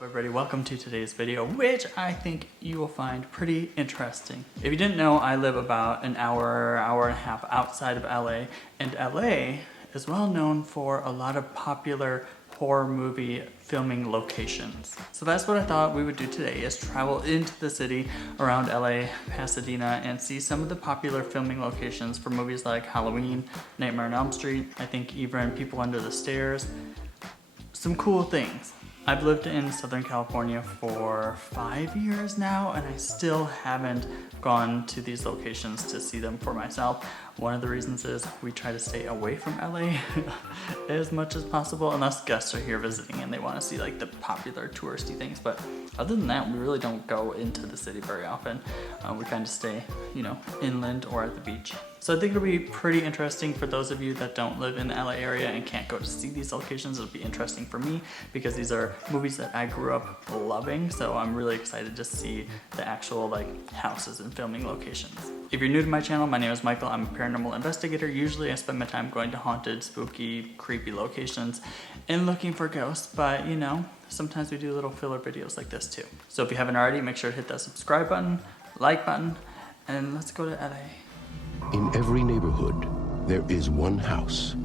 up, everybody? Welcome to today's video, which I think you will find pretty interesting. If you didn't know, I live about an hour and a half outside of LA, and LA is well known for a lot of popular horror movie filming locations. So that's what I thought we would do today, is travel into the city around LA, Pasadena, and see some of the popular filming locations for movies like Halloween, Nightmare on Elm Street, I think even People Under the Stairs. Some cool things. I've lived in Southern California for 5 years now, and I still haven't gone to these locations to see them for myself. One of the reasons is we try to stay away from LA as much as possible, unless guests are here visiting and they want to see like the popular touristy things. But other than that, we really don't go into the city very often. We kind of stay, inland or at the beach. So I think it'll be pretty interesting for those of you that don't live in the LA area and can't go to see these locations. It'll be interesting for me because these are movies that I grew up loving. So I'm really excited to see the actual houses and filming locations. If you're new to my channel, my name is Michael. I'm a paranormal investigator. Usually I spend my time going to haunted, spooky, creepy locations and looking for ghosts, but sometimes we do little filler videos like this too. So if you haven't already, make sure to hit that subscribe button, like button, and let's go to LA. In every neighborhood, there is one house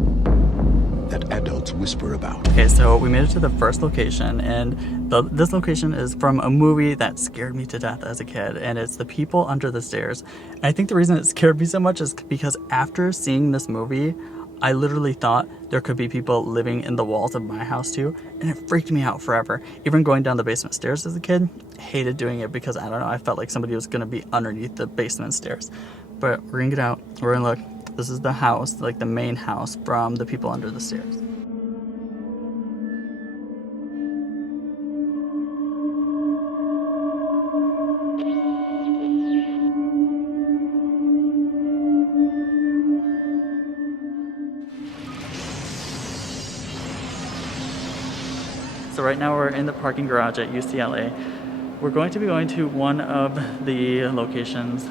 that adults whisper about. Okay, so we made it to the first location, and this location is from a movie that scared me to death as a kid, and it's The People Under the Stairs. And I think the reason it scared me so much is because after seeing this movie, I literally thought there could be people living in the walls of my house too, and it freaked me out forever. Even going down the basement stairs as a kid, hated doing it because I don't know, I felt like somebody was gonna be underneath the basement stairs. But we're gonna get out, we're gonna look. This is the house, like the main house from The People Under the Stairs. So right now we're in the parking garage at UCLA. We're going to be going to one of the locations,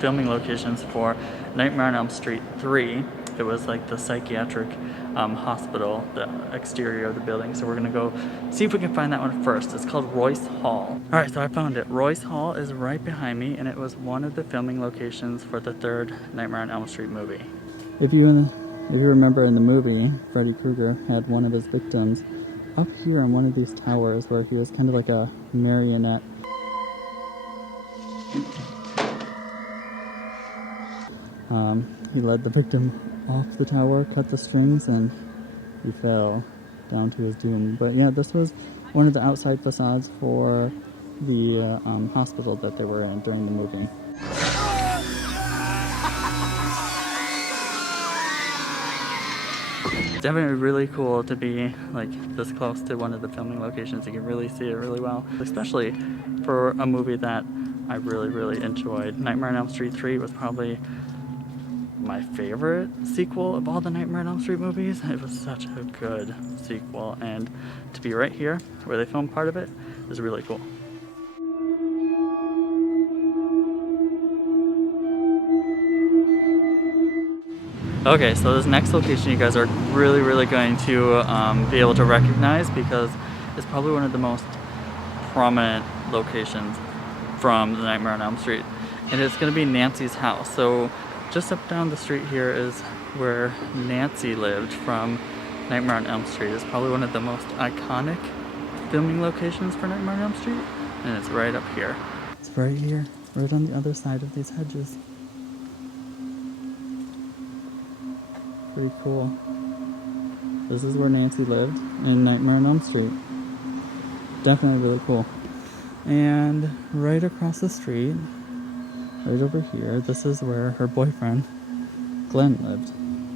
filming locations for Nightmare on Elm Street 3. It was like the psychiatric hospital, the exterior of the building. So we're gonna go see if we can find that one first. It's called Royce Hall. All right, so I found it. Royce Hall is right behind me, and it was one of the filming locations for the third Nightmare on Elm Street movie. If you remember in the movie, Freddy Krueger had one of his victims up here on one of these towers where he was kind of like a marionette. He led the victim off the tower, cut the strings, and he fell down to his doom. But yeah, this was one of the outside facades for the hospital that they were in during the movie. Definitely really cool to be like this close to one of the filming locations. You can really see it really well, especially for a movie that I really enjoyed. Nightmare on Elm Street 3 was probably my favorite sequel of all the Nightmare on Elm Street movies. It was such a good sequel, and to be right here where they filmed part of it is really cool. Okay, so this next location you guys are really going to be able to recognize because it's probably one of the most prominent locations from the Nightmare on Elm Street, and it's going to be Nancy's house. So just up down the street here is where Nancy lived from Nightmare on Elm Street. It's probably one of the most iconic filming locations for Nightmare on Elm Street, and it's right up here. It's right here, right on the other side of these hedges. Pretty cool. This is where Nancy lived in Nightmare on Elm Street. Definitely really cool. And right across the street, right over here, this is where her boyfriend, Glenn, lived.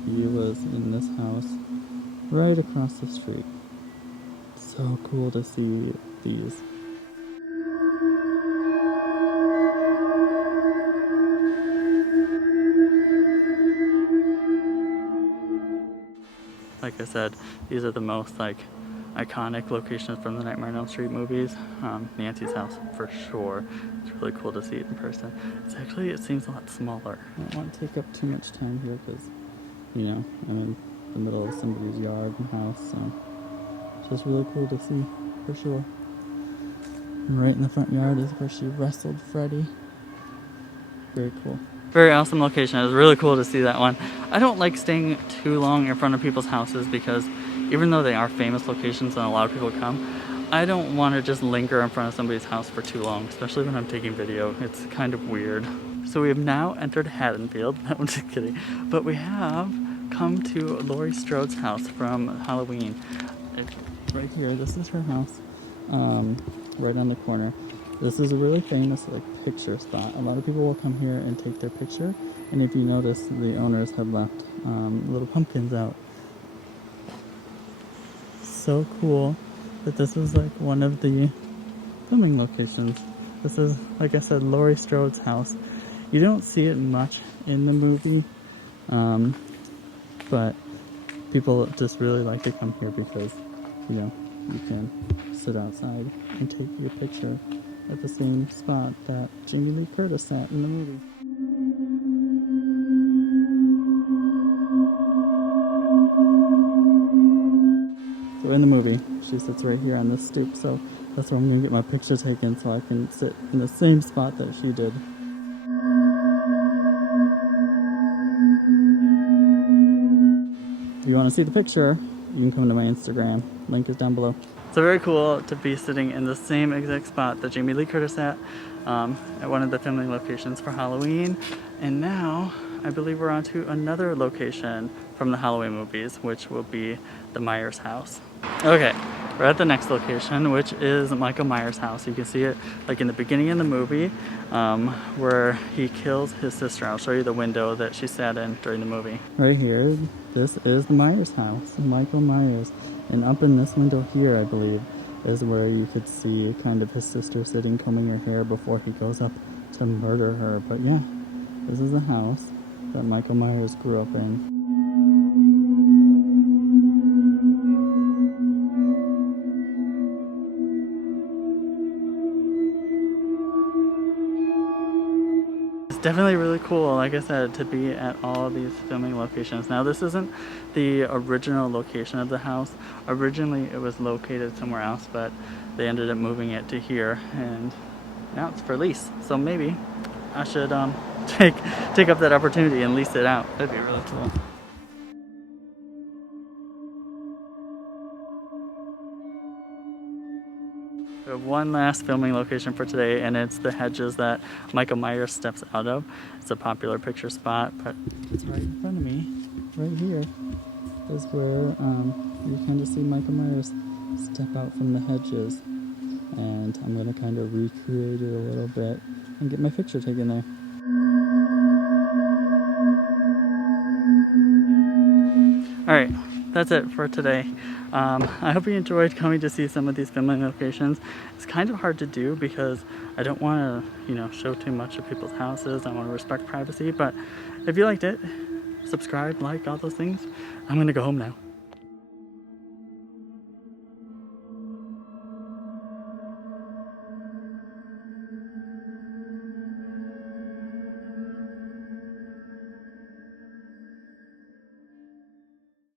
He was in this house right across the street. So cool to see these. Like I said, these are the most iconic locations from the Nightmare on Elm Street movies. Nancy's house for sure. It's really cool to see it in person. It seems a lot smaller. I don't want to take up too much time here because, I'm in the middle of somebody's yard and house, so it's just really cool to see for sure. And right in the front yard is where she wrestled Freddy. Very cool. Very awesome location. It was really cool to see that one. I don't like staying too long in front of people's houses because even though they are famous locations and a lot of people come, I don't want to just linger in front of somebody's house for too long, especially when I'm taking video. It's kind of weird. So we have now entered Haddonfield. I'm just kidding. But we have come to Laurie Strodes house from Halloween. It's right here. This is her house. Right on the corner. This is a really famous picture spot. A lot of people will come here and take their picture, and if you notice, the owners have left little pumpkins out. So cool that this is one of the filming locations. This is, like I said, Laurie Strodes house. You don't see it much in the movie, but people just really like to come here because, you can sit outside and take your picture at the same spot that Jamie Lee Curtis sat in the movie. So in the movie, she sits right here on this stoop, so that's where I'm going to get my picture taken so I can sit in the same spot that she did. If you want to see the picture, you can come to my Instagram. Link is down below. So very cool to be sitting in the same exact spot that Jamie Lee Curtis at one of the filming locations for Halloween. And now I believe we're on to another location from the Halloween movies, which will be the Myers house. Okay, we're at the next location, which is Michael Myers' house. You can see it in the beginning of the movie where he kills his sister. I'll show you the window that she sat in during the movie. Right here, this is the Myers house, Michael Myers. And up in this window here, I believe, is where you could see kind of his sister sitting combing her hair before he goes up to murder her. But yeah, this is the house that Michael Myers grew up in. Definitely really cool, like I said, to be at all these filming locations. Now this isn't the original location of the house. Originally it was located somewhere else, but they ended up moving it to here, and now it's for lease. So maybe I should take up that opportunity and lease it out. That'd be really cool. We have one last filming location for today, and it's the Hedges that Michael Myers steps out of. It's a popular picture spot, but it's right in front of me. Right here is where you kind of see Michael Myers step out from the hedges. And I'm going to kind of recreate it a little bit and get my picture taken there. Alright, that's it for today. I hope you enjoyed coming to see some of these filming locations. It's kind of hard to do because I don't want to, show too much of people's houses. I want to respect privacy, but if you liked it, subscribe, like, all those things. I'm going to go home now.